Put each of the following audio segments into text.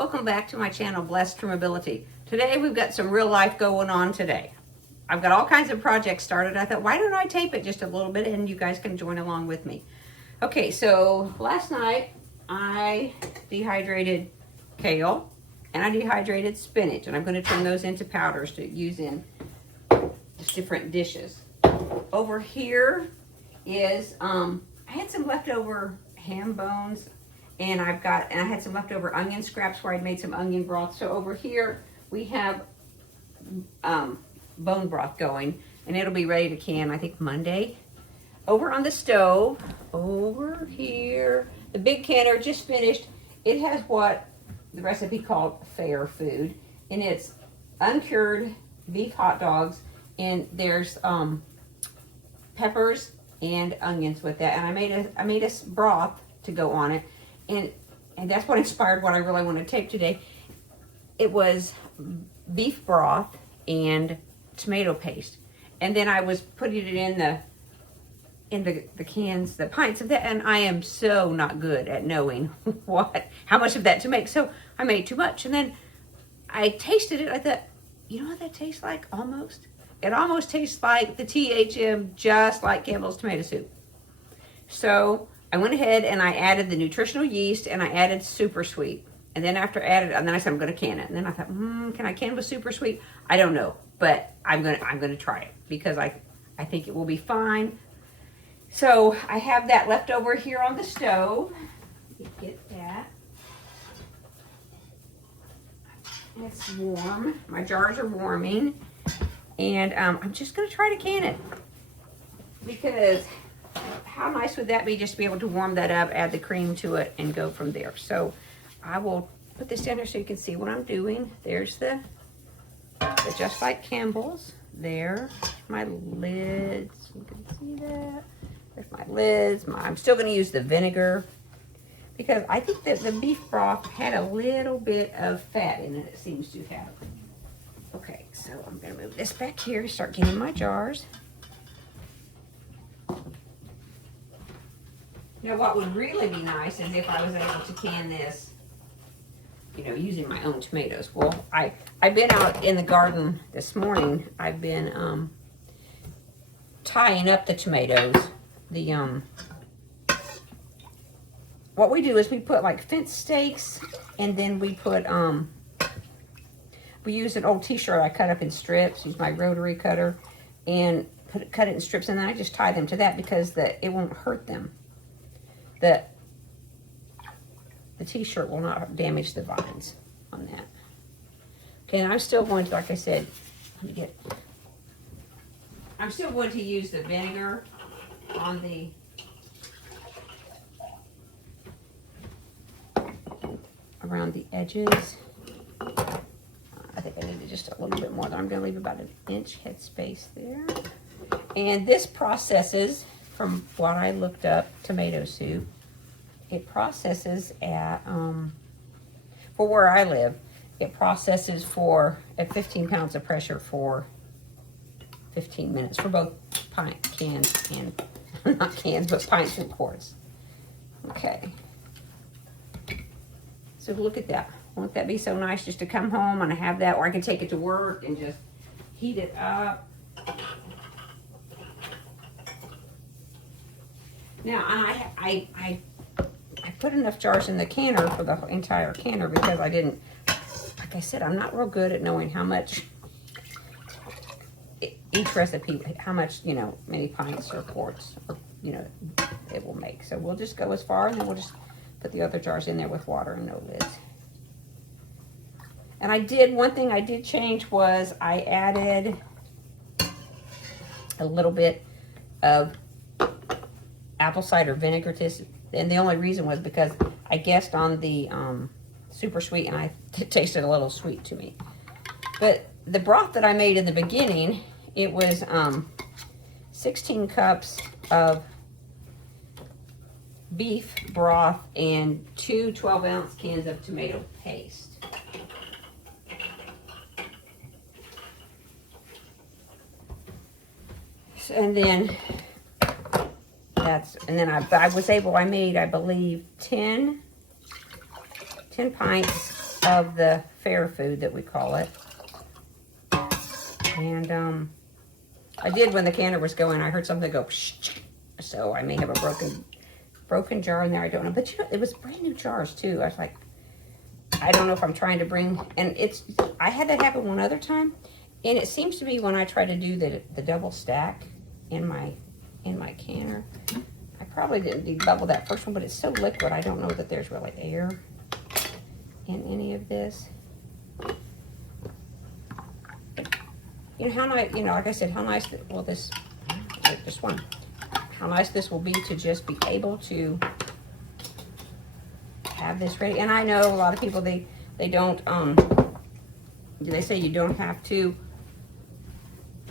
Welcome back to my channel, Blessedtrimability. Today we've got some real life going on today. I've got all kinds of projects started. I thought, why don't I tape it just a little bit and you guys can join along with me. Okay, so last night I dehydrated kale and I dehydrated spinach, and I'm going to turn those into powders to use in different dishes. Over here is, I had some leftover ham bones, and I had some leftover onion scraps where I'd made some onion broth. So over here we have bone broth going, and it'll be ready to can, I think, Monday. Over on the stove, over here, the big canner just finished. It has what the recipe called fair food, and it's uncured beef hot dogs, and there's peppers and onions with that. And I made a broth to go on it, and that's what inspired what I really want to tape today. It was beef broth and tomato paste, and then I was putting it in the cans, the pints of that, and I am so not good at knowing how much of that to make. So I made too much, and then I tasted it. I thought, you know what that tastes like? Almost. It almost tastes like the THM Just Like Campbells tomato soup. So I went ahead and I added the nutritional yeast, and I added super sweet. And then after and then I said I'm going to can it. And then I thought, can I can with super sweet? I don't know, but I'm gonna try it because I think it will be fine. So I have that left over here on the stove. Get that. It's warm. My jars are warming. And I'm just going to try to can it. Because how nice would that be just to be able to warm that up, add the cream to it, and go from there. So I will put this down here so you can see what I'm doing. There's the Just Like Campbells. There. My lids. You can see that. There's my lids. I'm still going to use the vinegar because I think that the beef broth had a little bit of fat in it. It seems to have. Okay, so I'm going to move this back here and start getting my jars. Now, what would really be nice is if I was able to can this, using my own tomatoes. Well, I've been out in the garden this morning. I've been tying up the tomatoes. What we do is we put like fence stakes, and then we put we use an old t-shirt I cut up in strips, use my rotary cutter, and cut it in strips, and then I just tie them to that because it won't hurt them. The t-shirt will not damage the vines on that. Okay, and I'm still going to, like I said, I'm still going to use the vinegar on around the edges. I think I needed just a little bit more. I'm going to leave about an inch head space there. And this processes, from what I looked up, tomato soup. It processes at, for where I live, it processes at 15 pounds of pressure for 15 minutes for both cans and, not cans, but pints and quarts. Okay. So look at that. Won't that be so nice just to come home and have that, or I can take it to work and just heat it up. Now, I put enough jars in the canner for the entire canner because I didn't, like I said, I'm not real good at knowing how much each recipe, how much, many pints or quarts, or, it will make. So we'll just go as far, and then we'll just put the other jars in there with water and no lids. And one thing I did change was I added a little bit of apple cider vinegar to this, and the only reason was because I guessed on the super sweet, and it tasted a little sweet to me. But the broth that I made in the beginning, it was 16 cups of beef broth and 2 12-ounce cans of tomato paste. And then I made, I believe, 10 pints of the fair food that we call it. And I did, when the canner was going, I heard something go psh, so I may have a broken jar in there. I don't know, but you know, it was brand new jars too. I was like, I don't know if I'm trying to bring, and I had that happen one other time, and it seems to be when I try to do the double stack in my canner. I probably didn't debubble that first one, but it's so liquid, I don't know that there's really air in any of this. You know how nice, like I said, how nice, this one, how nice this will be to just be able to have this ready. And I know a lot of people, they don't, they say you don't have to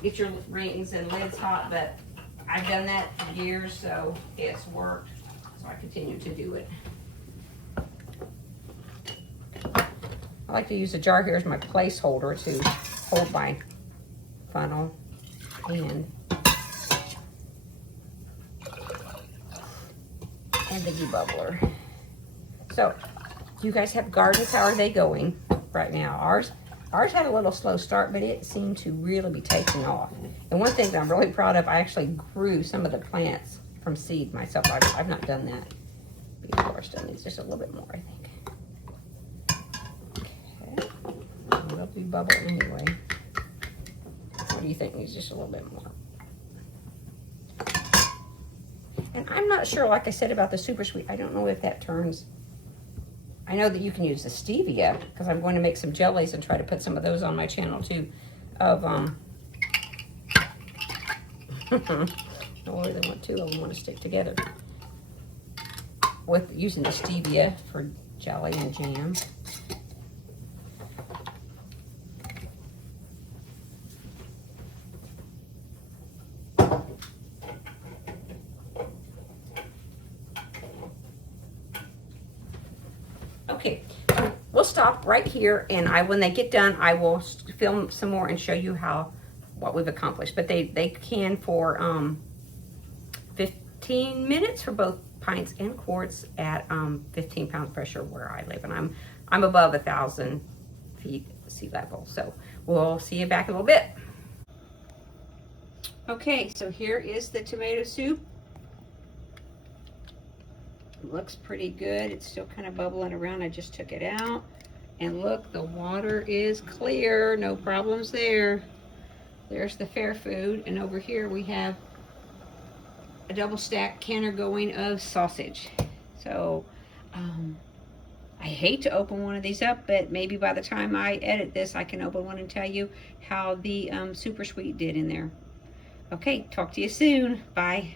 get your rings and lids hot, but I've done that for years, so it's worked. So I continue to do it. I like to use a jar here as my placeholder to hold my funnel and the debubbler. So, do you guys have gardens? How are they going right now? Ours had a little slow start, but it seemed to really be taking off. And one thing that I'm really proud of, I actually grew some of the plants from seed myself. I've not done that before. I still needs just a little bit more, I think. Okay. It'll be bubbling anyway. What do you think needs just a little bit more? And I'm not sure, like I said about the super sweet, I don't know if that turns. I know that you can use the stevia, because I'm going to make some jellies and try to put some of those on my channel too. Of no more than one, two of them want to stick together. With using the stevia for jelly and jam. Okay, we'll stop right here, and when they get done, I will film some more and show you what we've accomplished. But they can for 15 minutes for both pints and quarts at 15 pounds pressure where I live, and I'm above 1,000 feet sea level. So we'll see you back in a little bit. Okay, so here is the tomato soup. Looks pretty good. It's still kind of bubbling around. I just took it out. And look, the water is clear. No problems there. There's the fair food. And over here we have a double stack canner going of sausage. So I hate to open one of these up, but maybe by the time I edit this, I can open one and tell you how the super sweet did in there. Okay, talk to you soon. Bye.